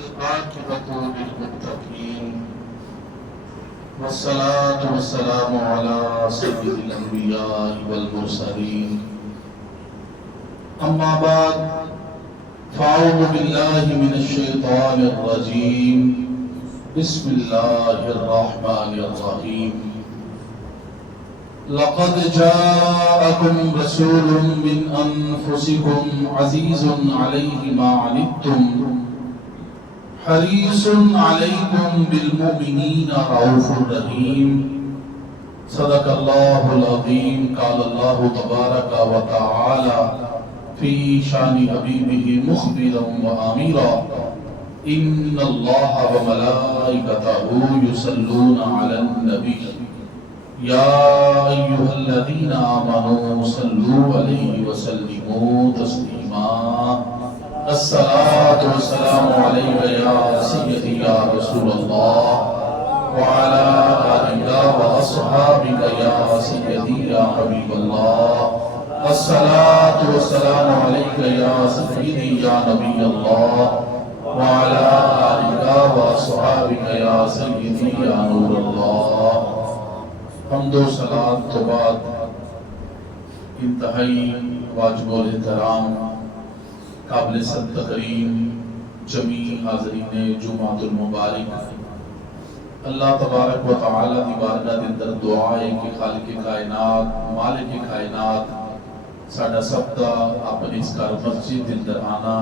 والعاقبة للمتقين والصلاة والسلام على سيد الأنبياء والمرسلين أما بعد فأعوذ بالله من الشيطان الرجيم بسم الله الرحمن الرحيم لقد جاءكم رسول من أنفسكم عزيز عليه ما عنتم حريص عليكم بالمؤمنين رؤوف رحيم صدق الله العظيم قال الله تبارك وتعالى في شان حبيبه مخبرا وآمرا إن الله وملائكته يصلون على النبي يا أيها الذين آمنوا صلوا عليه وسلموا تسليما الصلاة والسلام عليك يا سيدي يا رسول الله وعلى آلك وأصحابك يا سيدي يا حبيب الله الصلاة والسلام عليك يا سيدي يا نبي الله وعلى آلك وأصحابك يا سيدي يا نور الله حمد و صلاة تو بعد انتہائی واجب الاحترام قابل صد تقریم جمیع حاضرین جمعۃ المبارک اللہ تبارک و تعالی دی بارگاہ دے اندر دعا ہے کہ خالق کائنات مالک کائنات ساڈا سب دا اپنی اس کار مسجد دے اندر آنا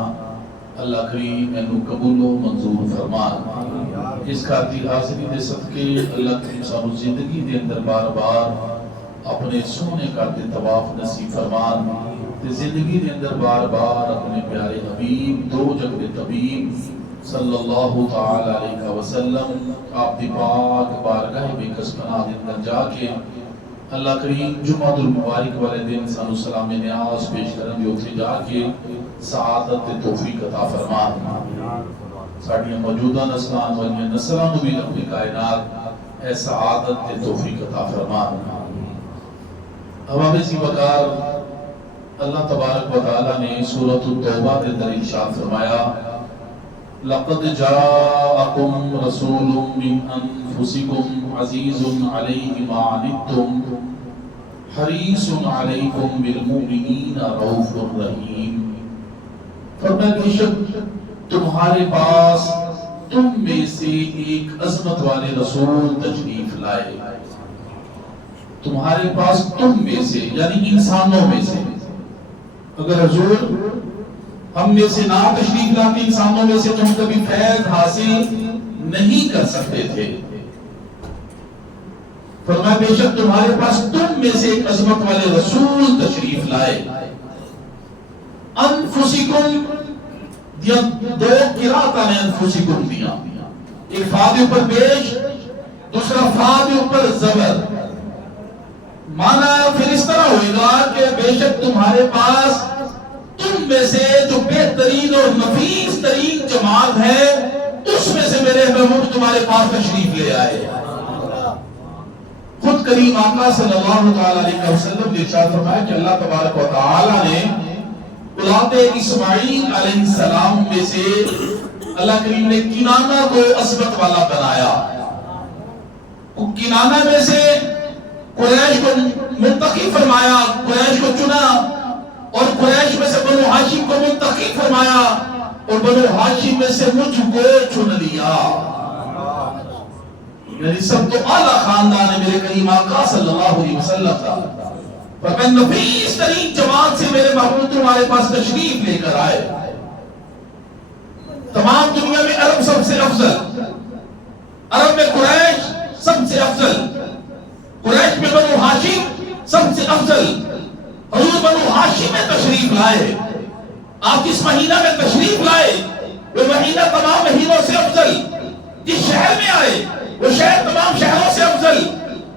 اللہ کریم اینو قبول و منظور فرمان اس کار دی حاضری دے صدقے اللہ کریم سانو زندگی دے اندر بار بار اپنے سونے کار دے طواف نصیب فرمان تے زندگی دے اندر بار بار اپنے پیارے حبیب دو جگ دے طبیب صلی اللہ تعالی علیہ وسلم آپ دی پاک بارگاہ بے کس پناہ دے اندر جا کے اللہ کریم جمعہ المبارک والے دن سانو سلام نیاز پیش کرن دی اتھے جا کے سعادت توفیق عطا فرمان ساڑھیاں موجودہ نسلان والیاں نسلان بھی رب کائنات اے سعادت توفیق عطا فرمان عوام سی وقار اللہ تبارک و تعالی نے سورۃ التوبہ کے اندر ارشاد فرمایا لقد جاءکم رسول من انفسکم عزیز علیہ ما عنتم حریص علیکم بالمؤمنین رؤوف رحیم فرمایا بے شک تمہارے پاس تم میں سے ایک عظمت والے رسول تشریف لائے تمہارے پاس تم میں سے یعنی انسانوں میں سے اگر حضور ہم میں سے نہ تشریف لاتے انسانوں میں سے تم کبھی فیض حاصل نہیں کر سکتے تھے فرمایا بے شک تمہارے پاس تم میں سے ایک عظمت والے رسول تشریف لائے انفسکم دیا دو قرآتاں نے انفسکم دیا ایک فا دے اوپر پیش دوسرا فا دے اوپر زبر مانا پھر اس طرح ہوئے گا کہ بے شک تمہارے پاس تم میں سے جو بہترین اور نفیس ترین جماعت ہے اس میں سے میرے محبوب تمہارے پاس تشریف لے آئے خود کریم آقا صلی اللہ علیہ وسلم نے ارشاد فرمایا کہ اللہ تبارک و تعالی نے اولاد اسماعیل علیہ السلام میں سے اللہ کریم نے کنانہ کو عصبت والا بنایا کنانہ میں سے قریش کو منتخب فرمایا قریش کو چنا اور قریش میں سے بنو ہاشم کو منتخب فرمایا اور بنو ہاشم میں سے مجھ کو چن لیا یعنی سب تو اعلیٰ خاندان ہے میرے کریم آقا صلی اللہ علیہ وسلم کا فرمایا نفیس ترین جماعت سے میرے محبوب تمہارے پاس تشریف لے کر آئے تمام دنیا میں عرب سب سے افضل عرب میں قریش سب سے افضل قریش میں بنو ہاشم سب سے افضل حضور بنو ہاشم میں تشریف لائے آپ اس مہینہ میں تشریف لائے وہ مہینہ تمام مہینوں سے افضل جس شہر میں آئے وہ شہر تمام شہروں سے افضل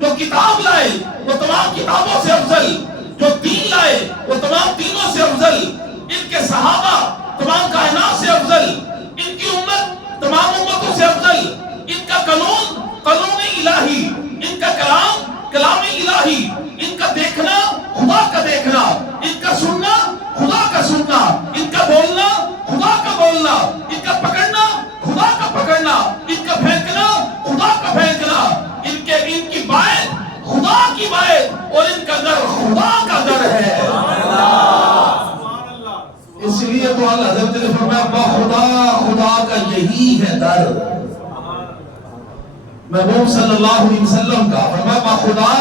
جو کتاب لائے وہ تمام کتابوں سے افضل جو دین لائے وہ تمام دینوں سے افضل ان کے صحابہ تمام کائنات سے افضل ان کی امت تمام امتوں سے افضل ان کا قانون قانون الہی ان کا کلام کلام الہی ان کا دیکھنا خدا کا دیکھنا ان کا سننا خدا کا سننا ان کا بولنا خدا کا بولنا ان کا پکڑنا خدا کی بیت اور ان کا در خدا کا در ہے۔ اس لیے تو اللہ حضرت نے فرمایا خدا خدا کا یہی ہے در۔ محبوب صلی اللہ علیہ وسلم کا فرمایا خدا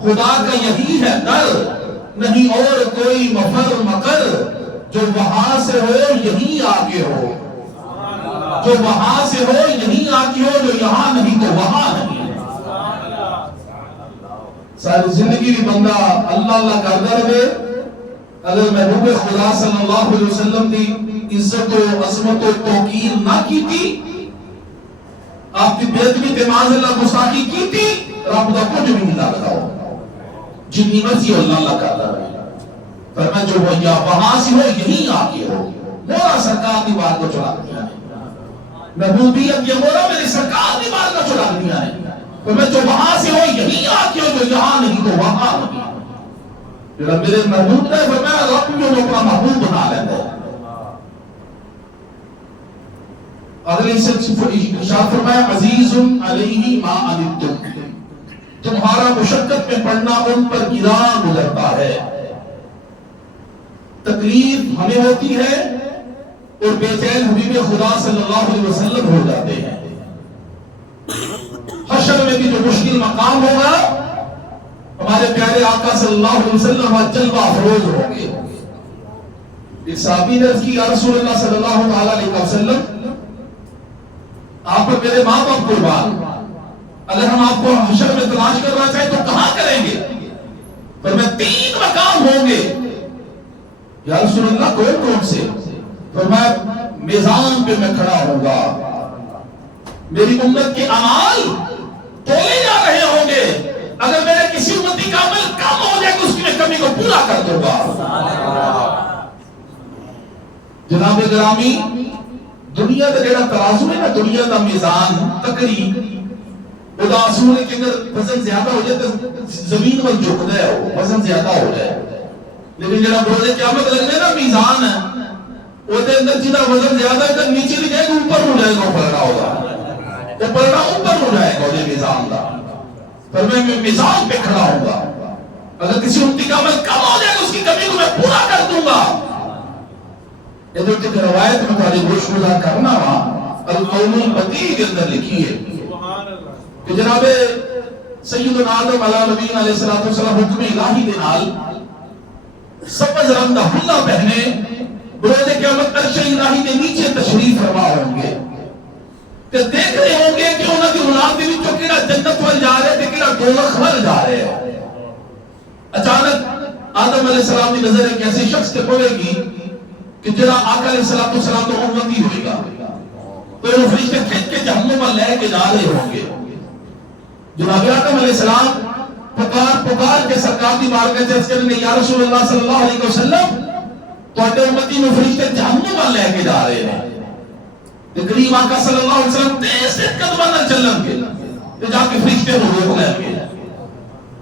خدا کا یہی ہے در، نہیں اور کوئی مفر مکر، جو وہاں سے ہو یہی آگے ہو، جو وہاں سے ہو یہی آگے ہو، جو یہاں نہیں تو وہاں نہیں۔ ساری زندگی بھی بندہ اللہ اللہ کرتا رہے، اگر محبوب خدا صلی اللہ علیہ وسلم کی عزت و عظمت و توقیر نہ کی تھی، آپ کی بیعتمی تماز اللہ گستاخی کی تھی، رب دا کچھ بھی نہیں لگتا ہو، جنی مرضی اللہ اللہ کرتا رہے۔ فرمایا جو وہ یا وہاں سے ہو یہی آگے ہو۔ مولا سرکار دی بات کو چلا دیا ہے، محبوبیت یہ مولا میری سرکار دی بات کو چلا دیا ہے۔ فرمایا جو وہاں سے ہو یہی آگے ہو، جو یہاں نہیں تو وہاں نہیں۔ جب میرے محبوب نے فرمایا رب جو اپنا محبوب بنا لیتے ہیں۔ اگلی سے ارشاد فرمایا عزیز علیہ ما عنتم، تمہارا مشقت میں پڑنا ان پر گراں گزرتا ہے، تکلیف ہمیں ہوتی ہے اور بے چین حبیب خدا صلی اللہ علیہ وسلم ہو جاتے ہیں۔ حشر میں بھی جو مشکل مقام ہوگا، ہمارے پیارے آقا صلی اللہ علیہ وسلم جلوہ افروز ہوں گے۔ ایک صحابی نے عرض کی یا رسول اللہ صلی اللہ علیہ وسلم، آپ پر میرے ماں باپ قربان، اگر ہم آپ کو حشر میں تلاش کرنا چاہیں تو کہاں کریں گے؟ فرمایا 3 مقام ہوں گے۔ یا رسول اللہ کون سے؟ فرمایا میزان پہ میں کھڑا ہوں گا، میری امت کے اعمال تولے جا رہے ہوں گے، اگر میرے کسی امتی کا عمل کم ہو جائے تو اس کی میں کمی کو پورا کر دوں گا۔ جناب گرامی، دنیا کا جڑا ترازو ہے نا، دنیا کا میزان تکری خدا اصول ہے کہ اگر وزن زیادہ ہو جائے تو زمین پر جھک جائے، وزن زیادہ ہو جائے، لیکن جڑا بروز قیامت لگنے نا میزان ہے، وہ دے اندر جنہا وزن زیادہ ہے تو نیچے نہیں جائے گا، اوپر ہو جائے گا، پلڑا ہوگا، وہ پلڑا اوپر ہو جائے گا وہ میزان کا۔ پر میں میزان پہ کھڑا ہوں گا، اگر کسی امتی کا عمل کم ہو جائے تو اس کی کمی کو میں پورا کر دوں گا۔ یہ جو ایک روایت میں تمہاری گوش گزار کرنا وہاں القول البدیع کے اندر لکھی ہے کہ جناب سیدنا آدم علیہ نبی علیہ السلام حکم الہی دے نال سبز رنگ دا حلہ پہنے بروز قیامت عرش الہی کے نیچے تشریف فرما ہوں گے، کہ دیکھ رہے ہوں گے کہ انہوں کی اولاد کے وچوں کیڑا جنت وال جا رہے تھے، کیڑا دوزخ وال جا رہے ہیں۔ اچانک آدم علیہ السلام کی نظر ایک ایسے شخص تے پڑے گی کہ جڑا آقا علیہ السلام تو امتی ہوئے گا، تو وہ فرشتے کھینچ کے جہنم میں لے کے جا رہے ہوں گے۔ جناب آدم علیہ السلام پکار کے سرکار دی بارگاہ میں عرض کریں گے یا رسول اللہ صلی اللہ علیہ وسلم، تواڈے امتی میں فرشتے جہنم میں لے کے جا رہے ہیں۔ قریب آقا صلی اللہ علیہ وسلم تیز سے قدمہ نہ چلن گے، تو جا کے فرشتے ہو روک لیں گے،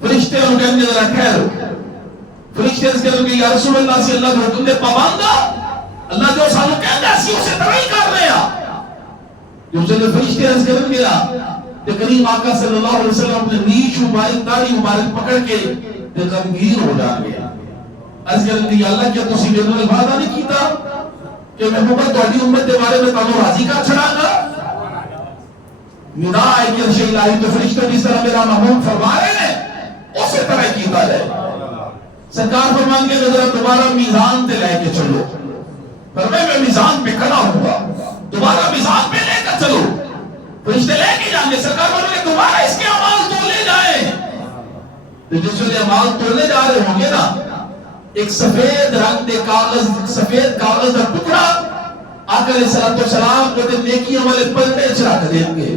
فرشتے ہو کہیں گے ذرا ٹھہرو، فرشتے اس کہیں گے یا رسول اللہ صلی اللہ علیہ وسلم دے پابندہ، اللہ جو سانو کہندا سی اسے ترائی کر رہے ہیں۔ جو جب فرشتے اس کہیں گے کہ قریب آقا صلی اللہ علیہ وسلم اپنے نیش مبارک داڑھی مبارک پکڑ کے غمگین ہو جائیں گے، اس کہیں گے اللہ کیا تسی میرے نال وعدہ نہیں کیتا کہ میں محبت تہاڈی امت کے بارے میں تانوں راضی کر چھڑاں گا؟ ندا ہے کہ عرش الہی تو فرشتے جس طرح میرا محبوب فرما رہے ہیں اسی طرح کیتا ہے۔ سرکار فرمان کے ذرا دوبارہ میزان تے لے کے چلو، پر میں میزان پہ کھڑا ہوں گا، دوبارہ میزان پہ لے کر چلو، فرشتے لے کے جائیں گے۔ سرکار فرمان کے دوبارہ اس کے اعمال تولے جائیں، تو جس وقت اعمال تولے جا رہے ہوں گے نا، ایک سفید رنگ دے کاغذ، سفید کاغذ کا ٹکڑا آقا علیہ السلام کو نیکیاں والے پلڑے چ رکھ دیں گے،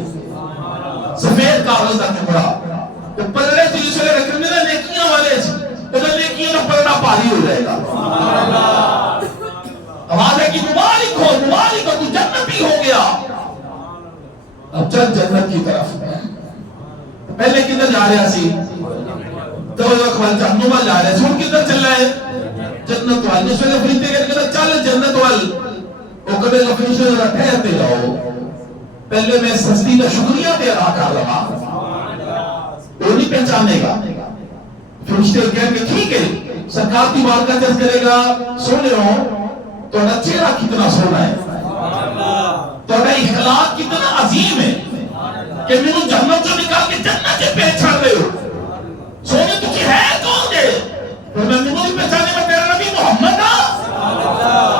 سفید کاغذ کا ٹکڑا تو پلڑے چ جس ویلے رکھیں گے نا نیکیاں والے چ نیکیاں کا پلڑا بھاری ہو جائے گا۔ آواز ہے کہ مبارک ہو تو جنتی ہو گیا۔ اب چل جنت کی طرف، پہلے کدھر جا رہا سی؟ تو جہنم وال جا رہے سن کدھر چل رہا ہے؟ جنت وال۔ جس ویلے فرشتے کہتے ہیں چل جنت وال، وہ کبھی فرشتے ذرا ٹھہرتے جاؤ، پہلے میں اس ہستی کا شکریہ دے ادا کر رہا، وہ نہیں پہچانے گا، فرشتے کہہ کے ٹھیک ہے سرکار کی بارگاہ جج کرے گا سونے ہو تھوڑا چہرہ کتنا سونا ہے تھوڑا اخلاق کتنا عظیم ہے کہ میں جنت جو نکال کے جنت کے پہچان رہے ہو سونے تجھے ہے کون ہے پھر میں نہیں پہچانے میں تیرا نبی محمد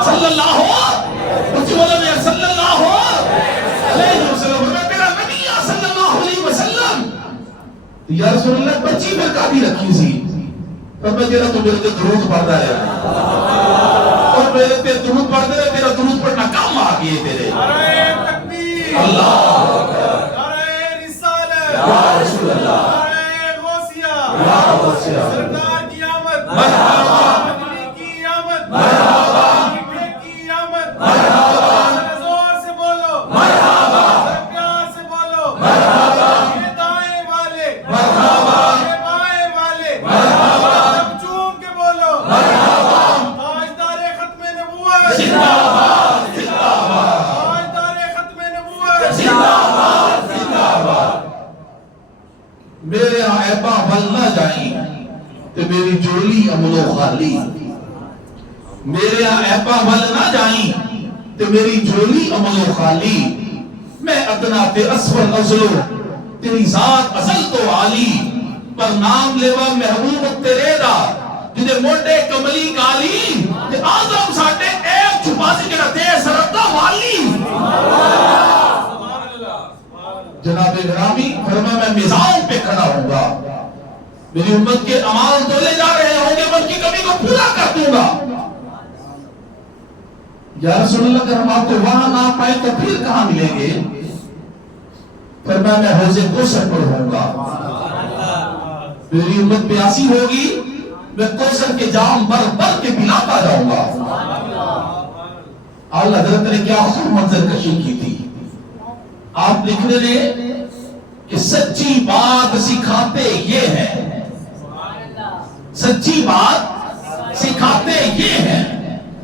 صلی اللہ صلی اللہ علیہ وسلم میں تیرا نبی صلی اللہ علیہ وسلم یا رسول اللہ بچی میں کافی رکھی سی پر میں تیرا تو میرے تے درود پڑھتا ہے اور میرے تے درود پڑھتے رہے تیرا درود پڑھنا کام آ گئے تیرے نعرہ تکبیر اللہ نعرہ رسالت یا رسول اللہ نعرہ غوثیہ یا غوثیہ سرکار کی آمد مرحبا مدنی کی آمد مرحبا کی آمد مرحبا زور سے بولو مرحبا پیار سے بولو مرحبا یہ دائیں والے مرحبا یہ بائیں والے مرحبا سب چوم کے بولو مرحبا تاجدار ختم نبوت زندہ باد زندہ باد تاجدار ختم نبوت زندہ باد زندہ باد میرے عیبہ بل نہ جائیں تو میری جولی امن و خالی میرے عیبہ بل نہ جائیں تو میری جولی امن و خالی میں ادنا تے اسفل ازلو تیری ذات ازل تو عالی پر نام لیوا محبوب تیرے دا جنہیں موٹے کملی کالی تے آزم ساٹے ایک چھپا سے کہنا تے سردہ والی جناب گرامی فرما میں میزان پہ کھڑا ہوں گا میری امت کے اعمال تولے جا رہے ہوں گے من کی کمی کو پورا کر دوں گا یا رسول اللہ اگر ہم آپ کو وہاں نہ پائے تو پھر کہاں ملیں گے فرما میں حوض کوثر پر ہوں گا میری امت پیاسی ہوگی میں کوثر کے جام بر بر کے پلاتا جاؤں گا اعلی حضرت نے کیا خوب منظر کشی کی تھی آپ لکھ رہے ہیں کہ سچی بات سکھاتے یہ ہیں سچی بات سکھاتے یہ ہیں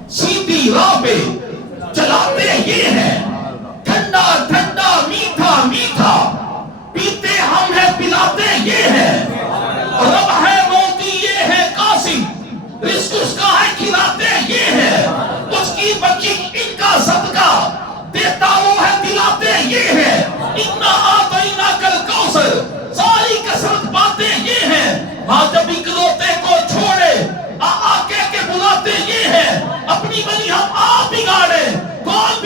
سیدھی راہ پہ چلاتے یہ ہیں ٹھنڈا ٹھنڈا میٹھا میٹھا پیتے ہم ہیں پلاتے یہ ہیں رب ہے موتی یہ ہے قاسم رزق اس کا ہے کھلاتے یہ ہیں اس کی بچی ان کا صدقہ دیتا وہ ہے دلاتے یہ ہے اتنا آتینا کل کوثر ساری کثرت باتیں یہ ہیں ہاں جب اکلوتے کو چھوڑے کے بلاتے یہ ہیں اپنی بنی ہم آپ بگاڑے کون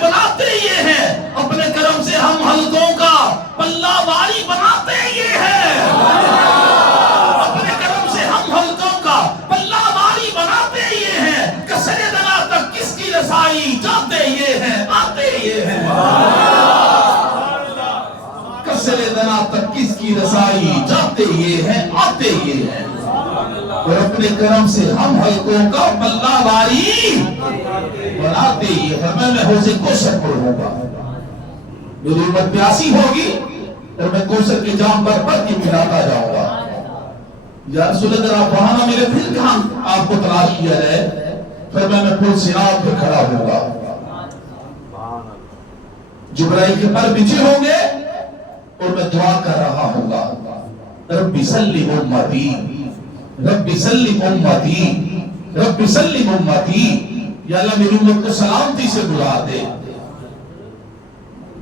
بناتے یہ ہیں اپنے کرم سے ہم حلقوں کا پلہ واری بناتے یہ ہیں اپنے کرم سے ہم حلقوں کا پلہ واری بناتے یہ ہیں کسر دنا تک کس کی رسائی جاتے یہ ہیں آتے یہ ہیں کسر دنا تک کس کی رسائی جاتے یہ ہیں آتے یہ ہیں اور اپنے کرم سے ہم حلقوں کا پلہ واری بناتے یہ فرمایا میں حوض کوثر پر ہوں گا میری امت پیاسی ہوگی اور میں کوثر کے جام پر بر کے پلاتا جاؤں گا یا رسول اللہ آپ وہاں نہ ملے پھر کہاں آپ کو تلاش کیا جائے فرمایا میں پل صراط پہ کھڑا ہوں گا جبرائیل کے پر بچھے ہوں گے اور میں دعا کر رہا ہوں گا رب سلم امتی رب سلم امتی رب سلم امتی یا اللہ میری امت کو سلامتی سے بلا دے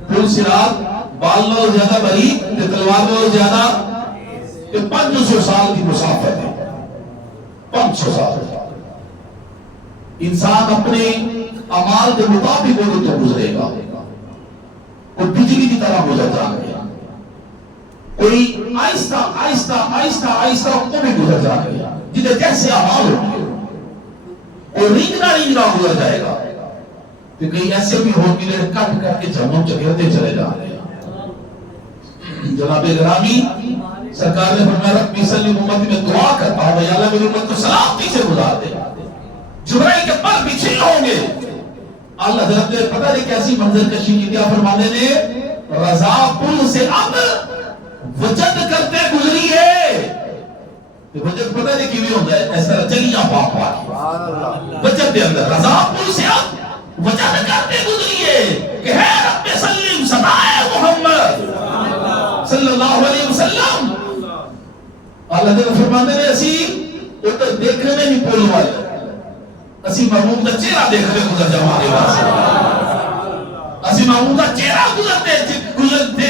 پل صراط بال لو زیادہ باریک تلوار لو زیادہ کہ 500 سال کی مسافت ہے 500 سال انسان اپنے اعمال کے مطابق وہ تو گزرے گا کوئی بجلی کی طرح گزر جائے گا کوئی آہستہ آہستہ آہستہ آہستہ کو بھی گزر جائے گا جنہیں جیسے اعمال ہوگی کوئی رینگنا گزر جائے گا کہ کئی ایسے بھی ہوں گے کٹ کر کے جہنم چکرتے چلے جا رہے ہیں جناب گرامی سرکار نے فرمایا رب سلم امتی میں دعا کرتا ہوں یا اللہ میری امت کو سلامتی سے گزار دے جبرائیل کے پر پیچھے ہوں گے اللہ حضرت نے پتہ نہیں کیسی منظر کشی کی تھی فرمانے نے رضا پل سے اب وجد کرتے گزری ہے وجد پتہ نہیں کی بھی ہوتا ہے اس طرح چلیاں پاک پاک وجد کے اندر رضا پل سے اب وجد کرتے گزری ہے کہ ہے رب سلم صدائے محمد صلی اللہ علیہ وسلم اللہ نے فرماتے ہیں اسی ادھر دیکھنے نہیں پول والے اسی محبوب کا چہرہ دیکھنے گزر جاؤں گے اسی محبوب کا چہرہ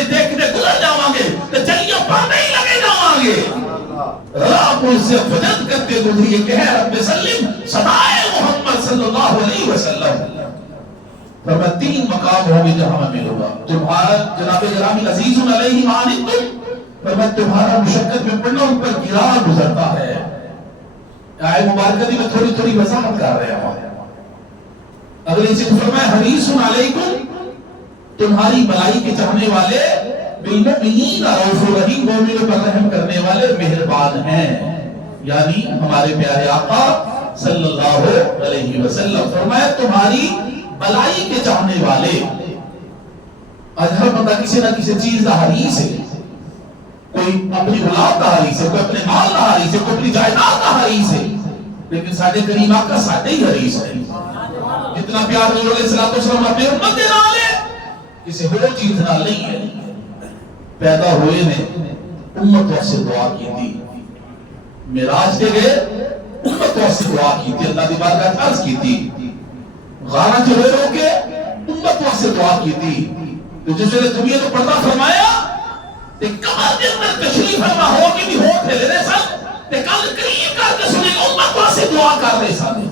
دیکھنے گزر جاؤں گے تو چلیے پانے ہی لگے جاؤں گے رب سے فجد کرتے گزریے کہ ہے رب سلم صدائے محمد صلی اللہ علیہ وسلم فرمایا 3 مقام ہوں گے جہاں میں ملوں گا تمہارا جناب گرامی عزیز علیہ معنیتم فرمایا تمہارا مشقت میں پڑھنا ان پر گرا گزرتا ہے آئے مبارکہ میں تھوڑی تھوڑی وضاحت کر رہے ہیں اگلے سے فرمایا حریص علیکم تمہاری بلائی کے چاہنے والے بالمؤمنین رؤوف رحیم مومنوں پر رحم کرنے والے مہربان ہیں یعنی ہمارے پیارے آقا صلی اللہ علیہ وسلم فرمایا تمہاری بلائی کے چاہنے والے آج ہر بندہ کسی نہ کسی چیز کا حریص ہے کوئی اپنی اولاد کا حریص ہے کوئی اپنے مال کا حریص ہے کوئی اپنی جائیداد کا حریص ہے لیکن ساڈے کریم آقا ساڈے ہی حریص ہے اتنا پیار حضور علیہ الصلوۃ والسلام اپنے امت دے نال ہے کسی اور چیز نال نہیں ہے پیدا ہوئے نے امت واسطے دعا کی تھی معراج کے گئے امت واسطے دعا کی تھی اللہ دی بارگاہ میں عرض کی تھی غارہ جو ہوئے ہو کے امت واسطے دعا کی تھی تو جس نے دنیا کو پردہ فرمایا تے کمر کے اندر تشریف فرما ہو کے بھی ہو تھے لے سن تے کل قریب کر کے سنے امت واسطے دعا کر رہے سن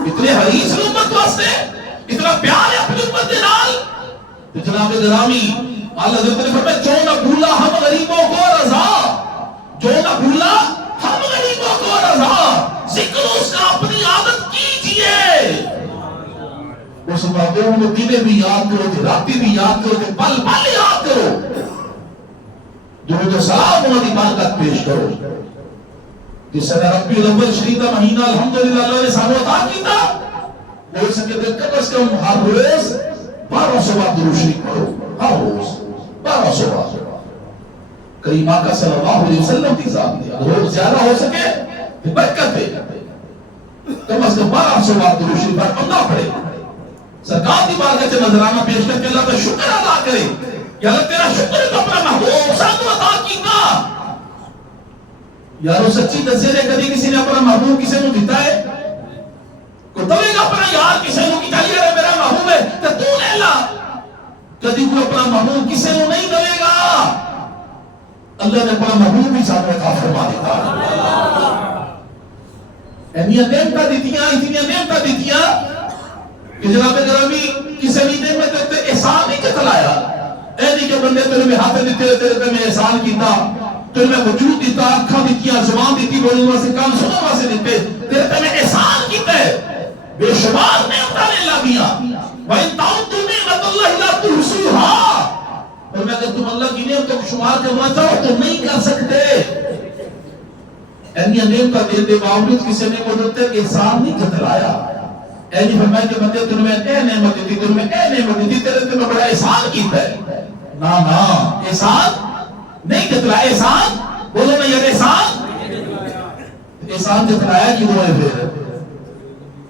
اتنے حریص امت واسطے اتنا پیار ہے اپنی امت دے نال تو جناب گرامی اللہ حضرت نے فرمایا جو نہ بھولا ہم غریبوں کو رضا جو نہ بھولا ہم غریبوں کو رضا ذکر اس کا اپنی عادت کیجئے اس بابوں کو دنے بھی یاد کرو راتی بھی یاد کرو پل پل یاد کرو جو سلام والی برکت پیش کرو جس نے ربی الاول شریف کا مہینہ الحمدللہ اللہ نے سانو عطا کیتا وہ سکے دل کم از کم ہر روز 1200 بار درود شریف پڑھو ہر روز 1200 بار کریم آقا صلی اللہ علیہ وسلم کی ذات دیا روز زیادہ ہو سکے تو برکت ہے کم از کم 1200 بار درود شریف بندہ پڑھے سرکار کی بارگاہ سے نظرانہ پیش کر کے اللہ کا شکر ادا کرے کہ اللہ تیرا شکر ہے تو اپنا محبوب سانو عطا کیتا یارو سچی دسے نے کبھی کسی نے اپنا محبوب کسی نے دیتا ہے کوئی دے گا اپنا یار کسی نے کی چاہیے رہے میرا محبوب ہے تو تو لے لا کبھی کوئی اپنا محبوب کسی نے نہیں دے گا اللہ نے اپنا محبوب ہی سانو عطا فرما دیتا اہمیت نعمتاں دیتیاں اتنی نعمتاں دیتیاں کہ جناب گرامی کسی بھی نعمت تے احسان نہیں چلایا اے نہیں کہ بندے تیرے میں ہاتھ دیتے تیرے تے میں احسان کیتا تیرے میں وجود دیتا اکھاں دتیاں زبان دیتی بولنے واسطے کان سننے واسطے دیتے تیرے تے میں احسان کیتا ہے بے شمار نعمتاں نے اللہ دیاں وَإِن تَعُدُّوا نِعْمَتَ اللَّهِ لَا تُحْصُوهَا اور میں اگر تم اللہ کی نعمتوں کو شمار کرنا چاہو تو نہیں کر سکتے اہمیت نعمتاں دینے باوجود کسی نے مدد احسان نہیں جتلایا اے نہیں فرمایا کہ بندے تم میں اے نعمت دیتی تم میں اے نعمت دیتی تیرے تے میں بڑا احسان کیتا ہے نا احسان نہیں جتلایا احسان بولو نا یار احسان جتلایا کی وہ ہے پھر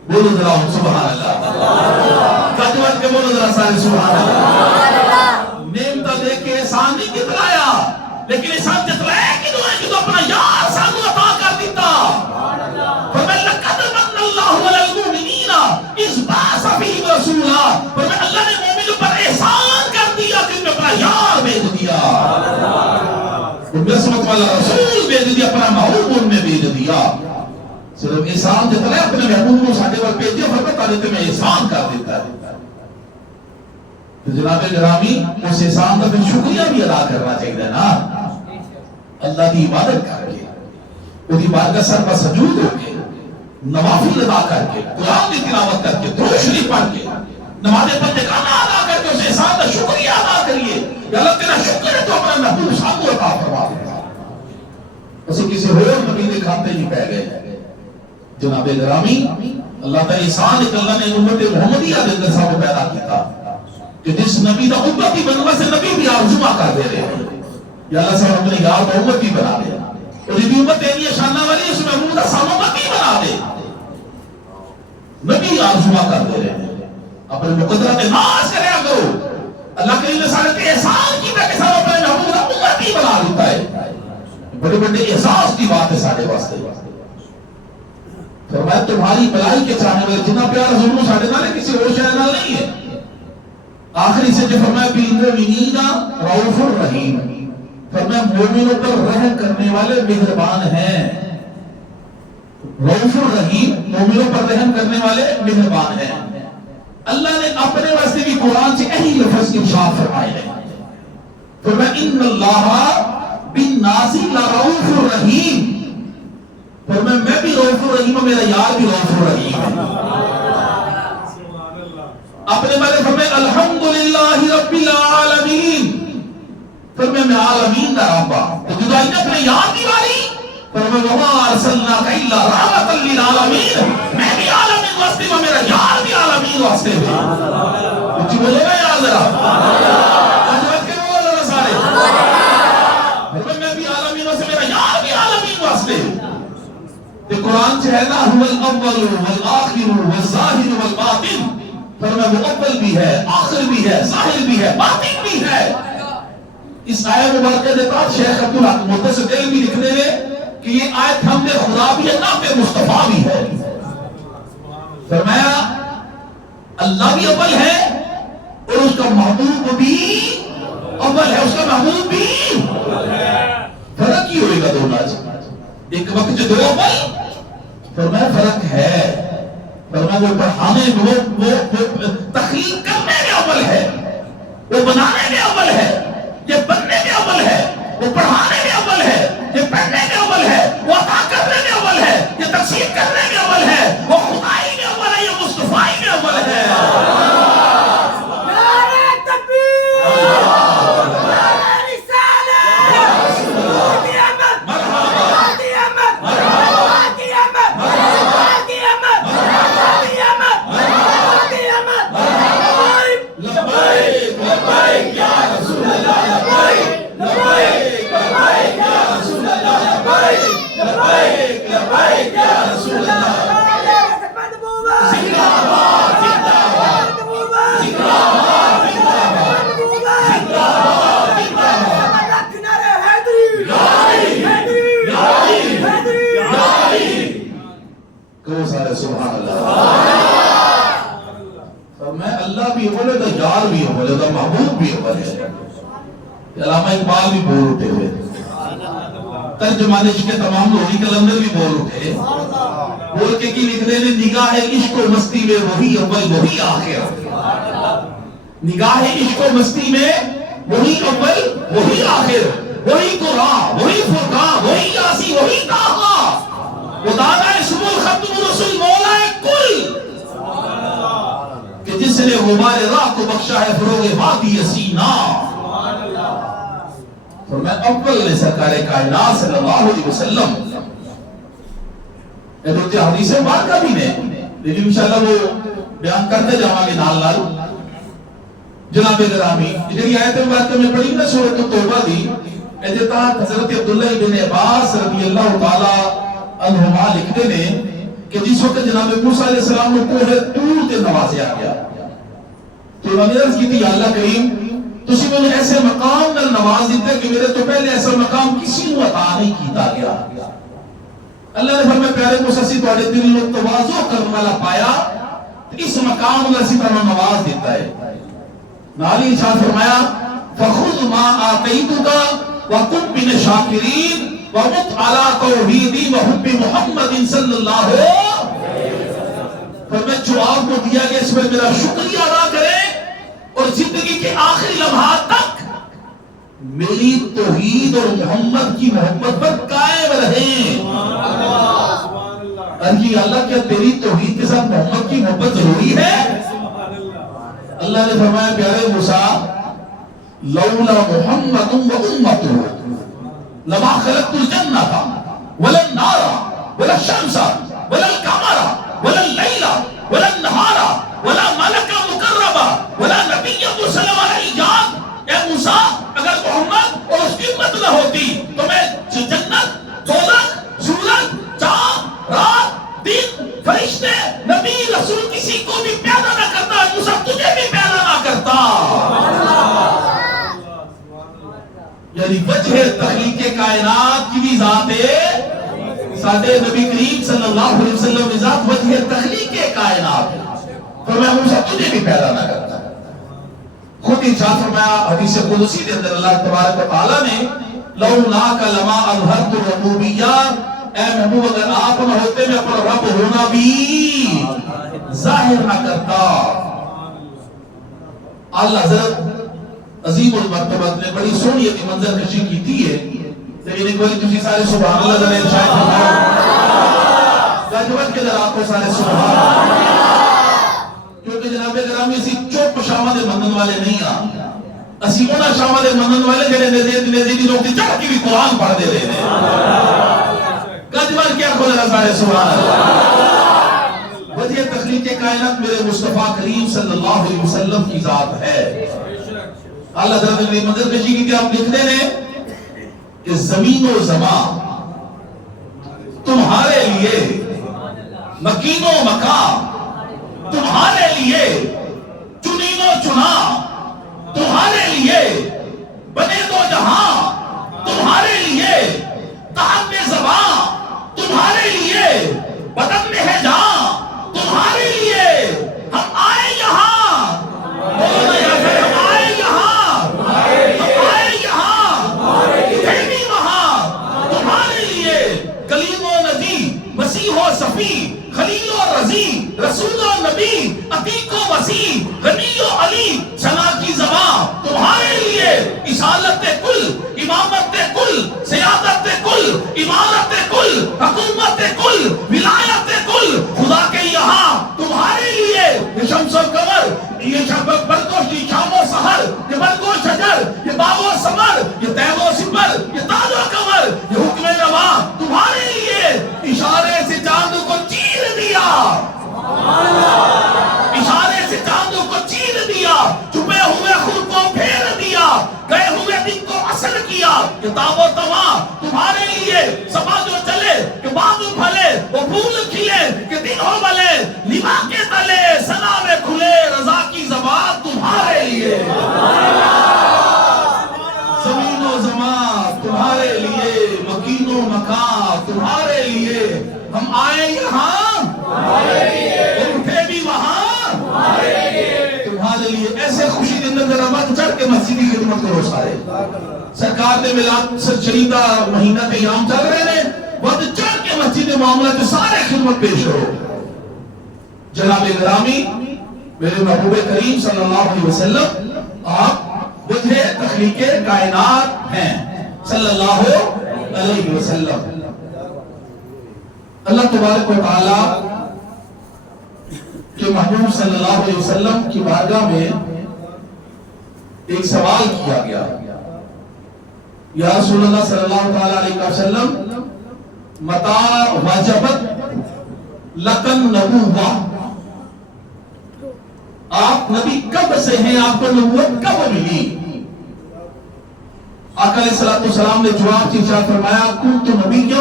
بولو ذرا سبحان اللہ کاجوان کے بولو ذرا سارے سبحان اللہ نعمت دے کے احسان نہیں جتلایا لیکن احسان جتلایا کی وہ ہے کہ تو اپنا یار سانو عطا کر دیتا فرمایا لقد من اللہ علی المؤمنین اذ بعث فیہم رسولا فرمایا اللہ نے مومنوں پر احسان کر دیا کہ انہیں اپنا یار بھیج دیا رسمت والا رسول بھیج دیا اپنا محبوب ان میں بھیج دیا صرف احسان جتنا ہے اپنے محبوب کو ساڈے ول بھیج دیا فرمایا تعالی تے میں احسان کر دیتا ہے تو جناب گرامی اس احسان کا پھر شکریہ بھی ادا کرنا چاہیے نا اللہ کی عبادت کر کے اس کی بارگاہ سر پر سجود ہو کے نوافل ادا کر کے قرآن کی تلاوت کر کے درود شریف پڑھ کے نماز بندگانہ ادا کر کے اس احسان کا شکریہ ادا کریے کہ اللہ تیرا شکر ہے تو اپنا محبوب سانو عطا فرما دیتا اسے کسی اور نبی کے کھاتے نہیں پہ گئے جناب گرامی اللہ تعالی احسان ایک اللہ نے امت محمدیہ کے اندر سب پیدا کیتا کہ جس نبی دا امتی بنوا سے نبی بھی آرزو کر دے رہے ہیں یا اللہ صاحب اپنے یار کو امتی بنا دے اور یہ بھی امت تیری شانہ والی اس میں محمود سام امتی بنا دے نبی آرزو کر دے رہے ہیں اپنے مقدرت ناز کریا کرو اللہ کریم نے سارے احسان کیتا کہ سب اپنے محمود امتی بنا دیتا ہے بڑے بڑے احساس کی بات ہے سارے واسطے. فرمایا تمہاری بلائی کے چاہنے والے جتنا پیار ضرور ساڑھے نال کسی اور شہر نال نہیں ہے. آخری سے جو فرمایا بالمؤمنین رؤوف الرحیم، فرمایا مومنوں پر رحم کرنے والے مہربان ہیں. رؤوف الرحیم، مومنوں پر رحم کرنے والے مہربان ہیں. اللہ نے اپنے واسطے بھی قرآن سے یہی لفظ ارشاد فرمائے ہیں. فرمایا ان اللہ بالناس لرؤوف الرحیم، فرمایا میں بھی رؤوف الرحیم ہوں، میرا یار بھی رؤوف الرحیم ہے. اپنے بارے فرمایا الحمدللہ رب العالمین، فرمایا میں عالمین دا رب ہوں. تو جدائی نے اپنے یار کی باری فرمایا وما ارسلناک الا رحمۃ للعالمین، میں بھی عالمین واسطے ہوں، میرا یار بھی عالمین واسطے ہے. کچھ بولو گا یار ذرا اجوت کے بولو ذرا سارے. فرمایا میں بھی عالمین واسطے، میرا یار بھی عالمین واسطے. کہ قرآن سے ہے نا هو الاول والآخر والظاہر والباطن، فرمایا وہ اول بھی ہے، آخر بھی ہے، ظاہر بھی ہے، باطن بھی ہے. اس آیت مبارکہ کے بعد شیخ عبدالحق متصدل بھی لکھنے میں کہ یہ آیت ہم نے خدا بھی ہے، نام مصطفیٰ بھی ہے. فرمایا اللہ بھی اول ہے اور اس کا محبوب بھی اول ہے، اس کا محبوب بھی. فرق ہی ہوئے گا دونوں آج ایک وقت جو دو اول. فرمایا فرق ہے. فرمایا وہ پڑھانے وہ تخلیق کرنے میں اول ہے، وہ بنانے میں اول ہے، یہ بننے میں اول ہے، وہ پڑھانے میں اول ہے، یہ پڑھنے میں اول ہے، وہ عطا کرنے میں اول ہے، یہ تقسیم کرنے میں اول ہے، وہ خدائی میں اول ہے، یہ مصطفیٰ میں اول ہے. نعرہ تکبیر، نعرہ رسالت، آتی احمد، آتی احمد، آتی احمد، آتی احمد، آتی احمد، آتی احمد. لبیک لبیک یا رسول اللہ، لبیک لبیک لبیک یا رسول اللہ، لبیک لبیک لبیک یا رسول اللہ. زندہ باد زندہ باد زندہ باد زندہ باد زندہ باد زندہ باد. کہو سارے سبحان اللہ. میں اللہ بھی اول ہے تو یار بھی اول ہے تو محبوب بھی اول ہے. علامہ اقبال بھی بول اٹھے ہوئے، ترجمان عشق کے تمام لوہی کلندر بھی بول اٹھے. بول کے کی لکھنے نے نگاہ عشق و مستی میں وہی اول وہی آخر. نگاہ عشق و مستی میں وہی اول وہی آخر، وہی قرآن وہی فرقان وہی یاسی وہی طٰہٰ. وہ دادا اسم الختم رسول مولا کل، کہ جس نے غبار راہ کو بخشا ہے فروغ وادی سینا. فرمایا اول نے سرکار کائنات صلی اللہ علیہ وسلم. یہ حدیث مبارکہ بھی نے، لیکن انشاءاللہ وہ بیان کرتے جاؤں گے نال نال. جناب گرامی جی آیت مبارکہ میں پڑھی نا سورۃ التوبہ دی، اے تحت حضرت عبداللہ بن عباس رضی اللہ تعالی عنہما لکھتے نے کہ جس وقت جناب موسیٰ علیہ السلام کو کوہ طور تے نوازیا گیا تو انہوں نے عرض کی تھی یا اللہ کریم تسی مجھے ایسے مقام نال نواز دیتے کہ میرے تو پہلے ایسا مقام کسی کو عطا نہیں کیتا گیا. اللہ نے فرمایا پیارے موسیٰ سی تواڈے دل نو تواضع کرنے والا پایا اس مقام نال اسی طرح نواز دیتا ہے. نال ہی ارشاد فرمایا فخذ ما آتیتک وکن من الشاکرین ومت علی توحیدی وحب محمد صلی اللہ علیہ وسلم. فرمایا جو آپ کو دیا گیا اس میں میرا شکریہ ادا کرے اور زندگی کے آخری لمحات تک میری توحید اور محمد کی محبت پر قائم رہیں. اللہ کیا تیری توحید کے ساتھ محمد کی محبت ضروری ہے؟ اللہ نے فرمایا پیارے موسیٰ لولا محمد و امتہ لما خلقت الجنة ولا النار ولا الشمس ولا القمر ولا الليل ولا النهار ولا ملك مقرب ولا نبي مرسل ولا ایجاد. اے موسیٰ اگر محمد اور اس کی امت نہ ہوتی تو میں جنت، دوزخ، سورج، چاند، رات، دن، فرشتے، نبی، رسول کسی کو بھی پیدا نہ کرتا. موسیٰ تجھے بھی پیدا نہ کرتا. یعنی وجہ تخلیق کائنات کی بھی ساڈے نبی کریم صلی اللہ علیہ وسلم نے ذات وجہ تخلیق کائنات فرمایا موسیٰ تجھے بھی پیدا نہ کرتا. خود ارشاد فرمایا حدیث قدسی کے اندر اللہ تبارک و تعالیٰ نے لولاک لما اظہرت الربوبیہ، اے محبوب اگر آپ نہ ہوتے میں اپنا رب ہونا بھی ظاہر نہ کرتا. اللہ حضرت عظیم المرتبہ نے بڑی سونی ایک منظر کشی کی تھی ہے، لیکن ایک باری تجھے سارے سبحان اللہ ذرا ارشاد فرمایا گجوت کے در آپ کو سارے سبحان اللہ، کیونکہ جناب گرامی اسی چوپ شامد منن والے نہیں آ اسی اونا شامد منن والے جنہیں نزیدی لوگ دی چڑھ کی بھی قرآن پڑھ دے رہے ہیں. گجوت کیا کھول رہا سارے سبحان اللہ. وجہ تخلیق کائنات میرے مصطفیٰ کریم صلی اللہ علیہ وسلم کی ذات ہے. اللہ تعالیٰ نے منظر کشی کی کہ آپ لکھتے ہیں کہ زمین و زمان تمہارے لیے، مکین و مکان تمہارے لیے، چنین و چنا تمہارے لیے، بنے دو جہاں تمہارے لیے، تحت میں زبان تمہارے لیے، بدن میں ہے جان تمہارے لیے. ہم آئے یہاں، بولو یا پھر ہم آئے یہاں، ہم آئے یہاں، تھے بھی وہاں تمہارے لیے. کلیم و نبی، مسیح و صفی، خلیل و رضی، رسول و نبی، عتیق و وسیع، غنی و علی، ثنا کی زبان تمہارے لیے. اصالت کل، امامت کل، سیادت کل، امارت کل، حکومت کل، ولایت کل خدا کے یہاں تمہارے لیے. یہ شمس و قمر، یہ برگوش کی شام و سحر، یہ برگو شجر، یہ باغ و ثمر، یہ تیب و سپر، یہ تاج و قمر، یہ حکم نوا تمہارے لیے. اشارے سے چاند کو چیر دیا، اشارے سے چاند کو چیر دیا، چھپے ہوئے خود کو پھیر دیا، گئے ہوئے دن کو اثر کیا. یہ تاب و توا تمہارے لیے. صبح جو چلے کہ باغ پھلے، وہ پھول کھلے کہ دن ہو بلے، لبا کے تلے ثنا میں کھلے، رضا کی زبان تمہارے لیے. زمین و زمان تمہارے لیے، مکین و مکان تمہارے لیے. ہم آئے یہاں اور اٹھے بھی وہاں تمہارے لیے. ایسے خوشی کے اندر ذرا مت چڑھ کے مسجدی خدمت کرو سارے. سرکار نے میلاد شریف کا مہینہ کے ایام چل رہے ہیں، بہت چڑھ کے مسجد معاملہ کے سارے خدمت پیش کرو. جناب گرامی میرے محبوب کریم صلی اللہ علیہ وسلم آپ وجہ تخلیق کائنات ہیں صلی اللہ علیہ وسلم. اللہ تبارک و تعالی کہ محبوب صلی اللہ علیہ وسلم کی بارگاہ میں ایک سوال کیا گیا، یا رسول اللہ صلی اللہ علیہ وسلم متا وجبت لکن نبوہ، آپ نبی کب سے ہیں، آپ کو نبوت کب ملی؟ آقا علیہ السلام نے جواب ارشاد فرمایا کنت نبیًا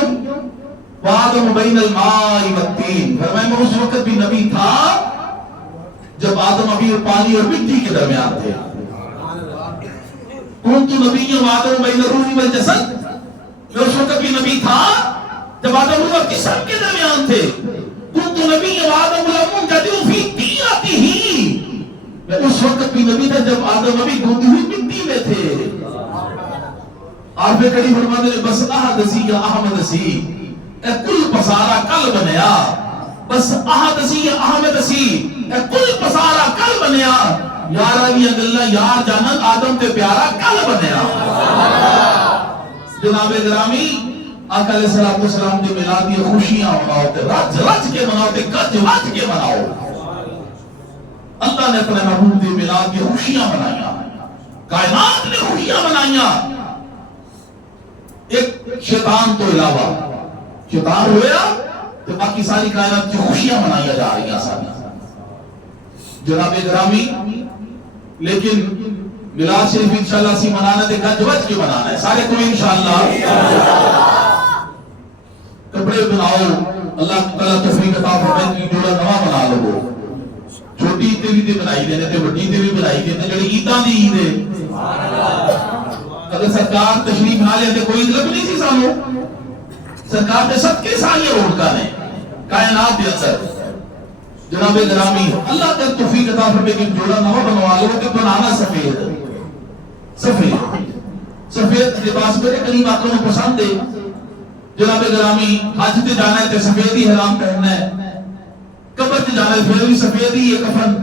وآدم بین الماء والطین. فرمایا میں اس وقت بھی نبی تھا جب آدم ابھی پانی اور مٹی کے درمیان تھے. کنت نبیًا وآدم بین الروح والجسد، میں اس وقت بھی نبی تھا جب آدم روح اور جسم کے درمیان تھے. کنت نبیًا وآدم لم ينجدوا فی طینتہ، میں اس وقت بھی نبی تھا جب آدم ابھی گوندی ہوئی مٹی میں تھے. آپ کریم فرماتے ہیں بس احد سی یا احمد سی، اے کل پسارا کل بنیا، بس احد سی یا احمد سی، اے کل پسارا کل بنیا، یار علی اللہ یار جانن آدم تے پیارا کل بنیا. جناب گرامی آقا علیہ السلام کے میلاد کی خوشیاں مناؤ، رج رج کے مناؤ، گج وج کے مناؤ. اللہ نے اپنے محبوب کے میلاد کی خوشیاں منائیاں، کائنات نے خوشیاں منائیاں. ایک شیطان تو علاوہ، شیطان ہویا تو باقی ساری کائنات کی خوشیاں منائیاں جا رہی ہیں ساری. جناب گرامی لیکن میلاد شریف انشاءاللہ سی منانا دے گج وج کے منانا ہے. سارے کو انشاءاللہ کپڑے بناؤ، اللہ تعالیٰ توفیق عطا فرمائے کہ جوڑا نواں بنا لو. چھوٹی عید بھی بنائی دینے تے بڑی عید بھی بنائی دینے، جڑی عیداں دی عید ہے. اگر سرکار تشریف نہ لے تے کوئی عید لگ نہیں سی سانو. سرکار نے صدقے ساری روڑکا نے کائنات کے اندر جناب گرامی اللہ کا توفیق عطا فرمائے کہ جوڑا نہ بنوا لو کہ بنانا سفید سفید لباس میرے قریب آقا کو پسند ہے. جناب گرامی حج تے جانا ہے تے سفید ہی حرام پہننا ہے, قبر تے جانا ہے پھر بھی سفید ہی ہے کفن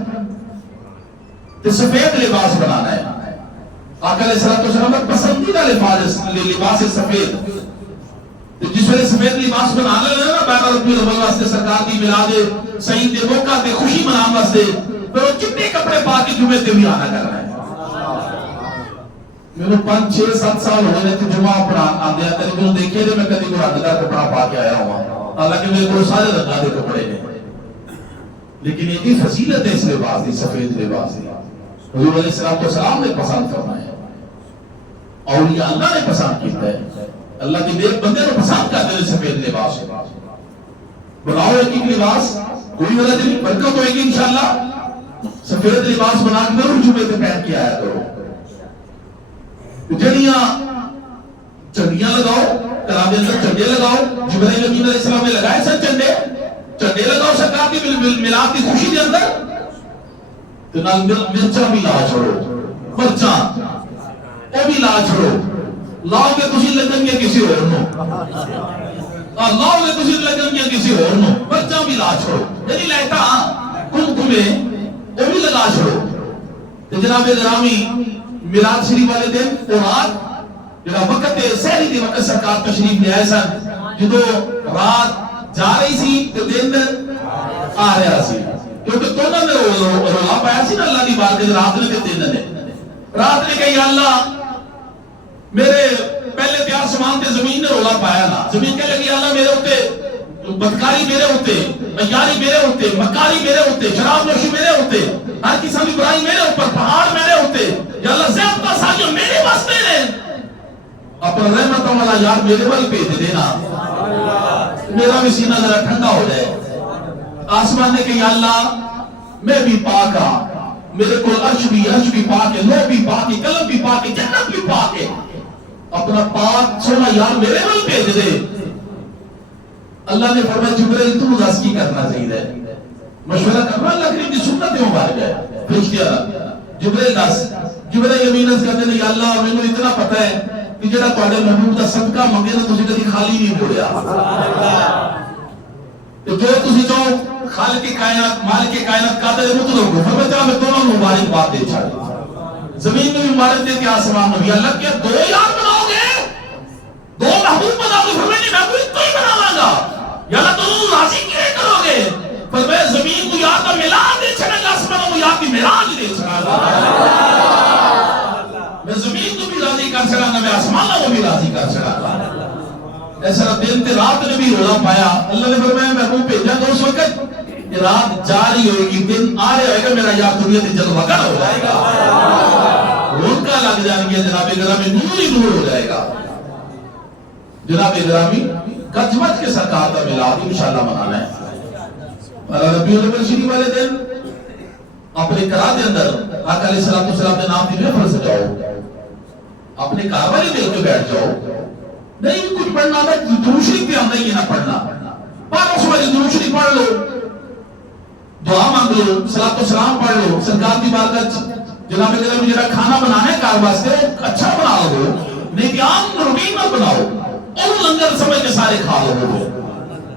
تے سفید لباس بنانا ہے. آقا علیہ السلام کا پسندیدہ لباس سفید. جس ویلے سفید لباس بنانا ہے نا 12 ربیع الاول واسطے سرکار دی میلاد سعید دے موقع تے خوشی منانے واسطے پھر وہ چٹے کپڑے پا کے جمعے تے بھی آنا کرنا ہے. میں 5-6-7 سال ہو گئے تے جمعہ پڑھان آندے تے میں دیکھے تے میں کبھی کوئی رنگدار کپڑا پا کے آیا ہوں, حالانکہ میرے کو سارے رنگاں دے کپڑے نے, لیکن یہ فضیلت ہے اس لباس دی, سفید لباس دی. حضور علیہ السلام نے پسند فرمایا, اولیاء اللہ نے پسند کیتا ہے. اللہ کے نیک بندے کو پسند کرتے ہیں سفید لباس. بناؤ ایک لباس, کوئی غلط نہیں, برکت ہوئے گی انشاءاللہ. سفید لباس بنا کے ضرور جمعے پہ پہن کے آیا کرو. چنڈیاں لگاؤ, کلام کے اندر چنڈے لگاؤ. جبرائیل امین علیہ السلام نے لگائے سن چنڈے لگاؤ سرکار کی میلاد کی خوشی کے اندر. تو نال مرچاں بھی لا چھوڑو, مرچاں وہ بھی لا چھوڑو. لاؤ کے تسی لگن گے کسی اور نو, لاؤ کے تسی لگن گے کسی اور نو. مرچاں بھی لا چھوڑو, یعنی لہتا کمکمے وہ بھی لگا چھوڑو. جناب گرامی میلاد شریف والے دن اور رات جڑا وقت سحری دی وقت سرکار تشریف لے آئے سن, جدو رات جا رہی سی تو دن آ رہا سی, کیونکہ دونوں نے رولا پایا سی نا اللہ دی بات کے رات نے تے دن نے. رات نے کہی اللہ میرے پہلے پیار سمان تے زمین نے رولا پایا نا. زمین کہہ لگی اللہ میرے ہوتے بدکاری میرے ہوتے, بیاری میرے ہوتے, مکاری میرے ہوتے, شراب نوشی میرے ہوتے, ہر قسم کی برائی میرے اوپر, پہاڑ میرے ہوتے. یا اللہ زیادہ ساریوں میرے واسطے نے, اپنا رحمت والا یار میرے وال بھیج دینا, میرا بھی سینہ ذرا ٹھنڈا ہو جائے. آسمان نے کہ یا اللہ میں بھی پاک ہاں, میرے کو عرش بھی پاک ہے, لوح بھی پاک ہے, قلم بھی پاک ہے, جنت بھی پاک ہے. اپنا پاک سونا یار میرے وال بھیج دے. اللہ نے فرمایا جبرائیل تو دس کی کرنا چاہیے, مشورہ کرنا اللہ کریم کی سنت مبارک ہے. فرشتے جبرائیل دس, جبرائیل امین عرض کہتے ہیں یا اللہ میں نے اتنا پتہ ہے کہ جڑا تواڈے محبوب دا صدقہ منگے نا تسی کبھی خالی نہیں موڑیا. تو جو تسی چاہو خالق کائنات مالک کائنات قادر مطلق کو فرمایا میں دونوں مبارک بات دے چھاڑی, زمین میں بھی مبارک دے کے آسمان میں بھی. اللہ کیا دو یار بناؤ گے, دو محبوب بناؤ گے؟ فرمایا میں کوئی کوئی بنا لاں گا. یا اللہ تم راضی کیے کرو گے؟ فرمایا زمین کو یاد کا میلاد دے چھڑے گا, آسمان کو یاد کی میراج دے چھڑے گا. میں زمین کو بھی راضی کر چھڑا گا, میں آسمان کو بھی راضی کر چھڑا گا. ایسا دن تے رات نے بھی رولا پایا. اللہ نے فرمایا میں وہ بھیجا تو اس وقت رات جاری ہوئے گی, دن آ رہے ہوئے گا, میرا یاد دنیا تے جلوہ گر ہو جائے گا, رونقاں لگ جائیں گے. جناب گرامی نور ہی نور ہو جائے گا. جناب گرامی گجمت کے سرکار کا میلاد انشاءاللہ منانا ہے. ربیع الاول شریف والے دن اپنے گھر کے اندر آقا علیہ السلام کے نام کی محفل سجاؤ, اپنے گھر والے دل کے بیٹھ جاؤ. نہیں کچھ پڑھنا ہے درود شریف پہ آنا ہی نہ پڑھنا, پر اس وقت درود شریف پڑھ لو, دعا مانگ لو, صلاۃ و سلام پڑھ لو. سرکار کی بارگاہ جناب گرامی جڑا کھانا بنانا ہے گھر واسطے اچھا بنا لو, نہیں کہ عام روٹین نہ بناؤ, اور لنگر سمجھ کے سارے کھا لو.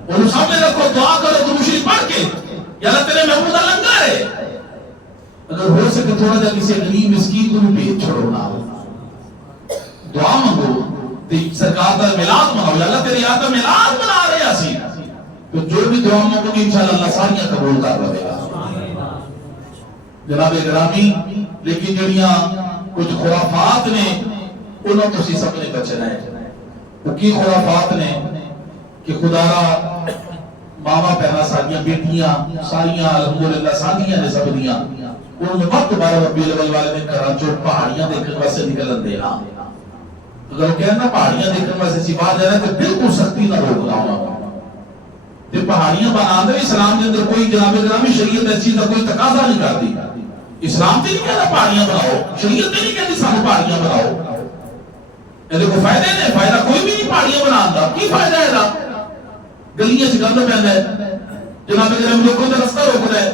اور سامنے رکھو, دعا کرو درود شریف پڑھ کے, یا اللہ تیرے محبوب کا لنگر ہے. اگر ہو سکے تھوڑا جا کسی غریب مسکین کو بھی بھیج چھوڑو نا, دعا مانگو, سرکار کا میلاد مناؤ. یا اللہ تیری یاد کا میلاد منا رہے اسی, تو جو بھی دعا مانگو گے انشاءاللہ اللہ ساریاں قبول کر لے گا. جناب گرامی لیکن جڑیاں کچھ خرافات نے انہوں تو سی سب نے بچنا ہے. وہ کی خرافات نے کہ خدا را ماما پہنا ساریاں بیٹیاں ساریاں الحمدللہ ساریاں نے سب دیاں, انہوں نے وقت 12 ربیع الاول والے نے کراچو پہاڑیاں دیکھنے واسطے نکلن دینا. اگر وہ کہنا پہاڑیاں دیکھنے واسطے سی بات جانا تو بالکل سختی نہ روکنا ہونا. تے پہاڑیاں بنا دے اسلام کے اندر کوئی جناب گرامی شریعت اس چیز کا کوئی تقاضا نہیں کرتی. اسلام تے نہیں کہتا پہاڑیاں بناؤ, شریعت تے نہیں کہتی سانو پہاڑیاں بناؤ. یہ دیکھو فائدے نے, فائدہ کوئی بھی نہیں پہاڑیاں بنانا دا, کی فائدہ ہے دا؟ گلیاں سے گند پہنا ہے، جناب گرام لوگوں کا رستہ روکنا ہے،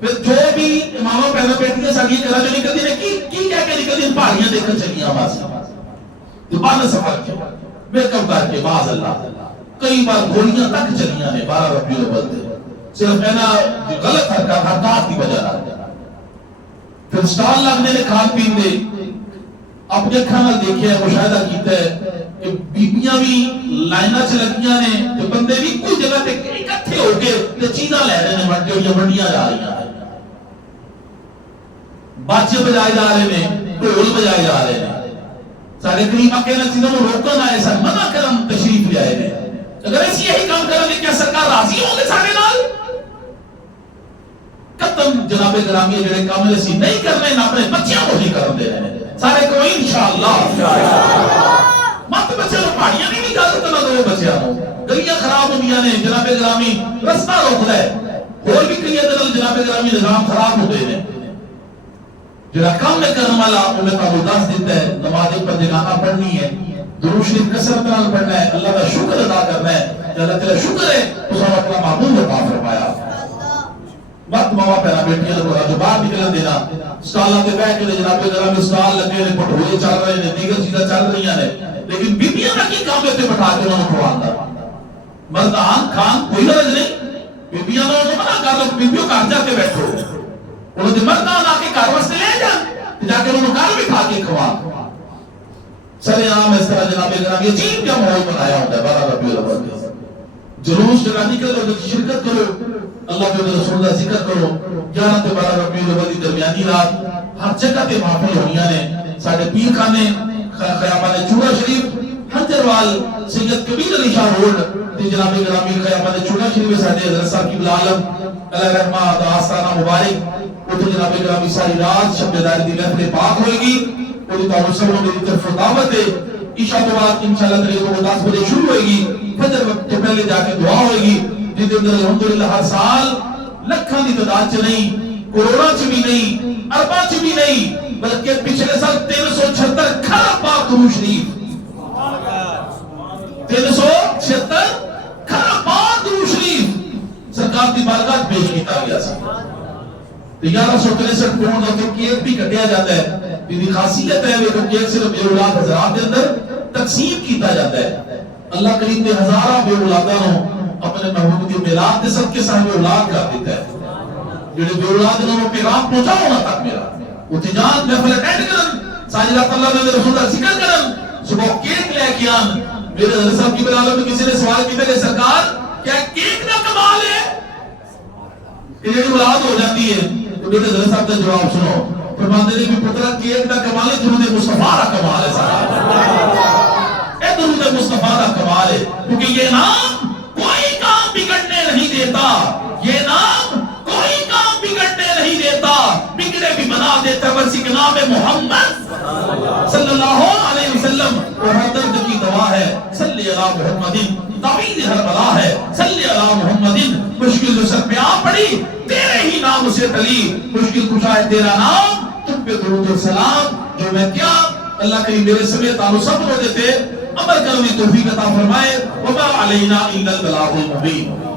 پھر جو بھی اماموں پیدا بیٹھیاں ساڑھیاں کرا جو نکلتی نے کی کہہ کے نکلتی ان پہاڑیاں دیکھ کر چلیاں آواز دوبارہ سفر کیا میک اپ کر کے معاذ اللہ کئی بار گولیاں تک چلیاں نے 12 ربیع الاول دے صرف ہے نا غلط حرکات کی وجہ نہ پھر سٹال لگنے نے کھان پین دے اپنے اکھاں نال دیکھیا ہے مشاہدہ کیتا ہے کہ بیبیاں بھی لائناں چ لگیاں نے تے بندے بھی کوئی جگہ تے اکٹھے ہو کے تے چیزاں لے رہے نے وڈے ہوئی وڈیاں جا رہی ہیں باجے بجائے جا رہے ہیں ڈھول بجائے جا رہے ہیں سارے قریب آکے نہ چیزوں کو روکن آئے سن منع کرم تشریف لے آئے ہیں اگر ایسی یہی کام کریں گے کیا سرکار راضی ہوں گے سارے نال ختم جناب گرامی جڑے کام ایسی نہیں کرنے نہ اپنے بچیاں کو نہیں کرن دے رہے ہیں سارے کو انشاءاللہ مت بچے لو پہاڑیاں نہیں اجازت نہ دو بچیاں گلیاں خراب ہوندیاں نے جناب گرامی رستہ روکدا ہے اور بھی کئی دل جناب گرامی نظام خراب ہوتے ہیں جڑا کام میں کرنے والا انہیں کا دس دیتا ہے نماز پنجگانہ پڑھنی ہے درود شریف کثرت نال پڑھنا ہے اللہ کا شکر ادا کرنا ہے اللہ تعالی شکر ہے اس نے اپنا معمول عطا فرمایا وقت ماما پیرا بیٹیاں کو جو باہر نکلن دینا سٹالاں تے بیٹھ کے جناب گرامی سٹال لگے نے پٹھوئے چل رہے نے دیگر چیزاں چل رہی ہیں لیکن بیبیاں کا کی کام تے بٹھا کے انہوں کو آندا مردان خان کوئی غرض نہیں بیبیاں نوں منع کر دو بیبیوں گھر جا کے بیٹھو انہوں نے مردان آ کے گھر واسطے لے جان جا کے انہوں گھر بھی کھا کے کھوا سر عام اس طرح جناب گرامی عجیب کیا ماحول بنایا ہوتا ہے 12 ربیع الاول کے جلوس جگہ نکل اور شرکت کرو اللہ کے رسول اللہ ذکر کرو 11 تے 12 ربیع الاول کی درمیانی رات ہر جگہ تے محفل ہونیاں نے ساڈے پیر خانے خیابان چوڑا شریف حجروال سید کبیر علی شاہ روڈ تے جناب گرامی خیابان چوڑا شریف ساڈے حضرت صاحب کی عالم اللہ رحمہ آستانہ مبارک وہ جناب گرامی ساری رات شب بیداری دی محفل پاک ہوئے گی اور تو سب لوگوں میری طرف دعوت ہے عشاء کے بعد انشاءاللہ تعالی کو 10 بجے شروع ہوئے گی فجر وقت کے پہلے جا کے دعا ہوئے گی جس دن الحمدللہ ہر سال لکھاں دی تعداد چ نہیں کروڑاں چ بھی نہیں ارباں چ بھی نہیں بلکہ پچھلے سال 376 کھرب پاک درود شریف 376 کھرب پاک درود شریف سرکار دی بارگاہ پیش کیتا گیا سی 1163 پاؤنڈ کا کیک بھی کٹیا جاتا ہے یہ خاصیت ہے کہ کیک صرف بے اولاد حضرات کے اندر تقسیم کیتا جاتا ہے اللہ کریم نے ہزارہ بے اولاداں کو اپنے محبوب کی میلاد کے صدقے صاحب اولاد کر دیتا ہے جڑے بے اولاد نے وہ پیغام پہنچا ہونا تک میرا اتجان محفل اٹینڈ کرن ساجد اللہ نے رسول اللہ ذکر کرن صبح کیک لے کے آن میرے حضرت صاحب کی بلالہ میں کسی نے سوال کیا کہ سرکار کیا کیک کا کمال ہے کہ یہ اولاد ہو جاتی ہے تو میرے حضرت صاحب کا جواب سنو فرماتے ہیں کہ پترا کیک کا کمال ہے درود مصطفیٰ کا کمال ہے صاحب اے درود مصطفیٰ کا کمال ہے کیونکہ یہ نام کوئی کام بگڑنے نہیں دیتا یہ نام کوئی کام بگڑنے نہیں دیتا بگڑے بھی بنا دیتا بس ایک نام محمد صلی اللہ علیہ وسلم اور ہر درد کی دوا ہے صلی اللہ محمدin تعویذ ہر بلا ہے صلی اللہ محمدin مشکل جو سر پہ آ پڑی تیرے ہی نام سے ٹلی مشکل کشا ہے تیرا نام تم پہ درود و سلام جو میں کیا اللہ کریم میرے سمیت آنو سب رو دیتے عمل کرنے توفیق عطا فرمائے وما علینا الا البلاغ المبین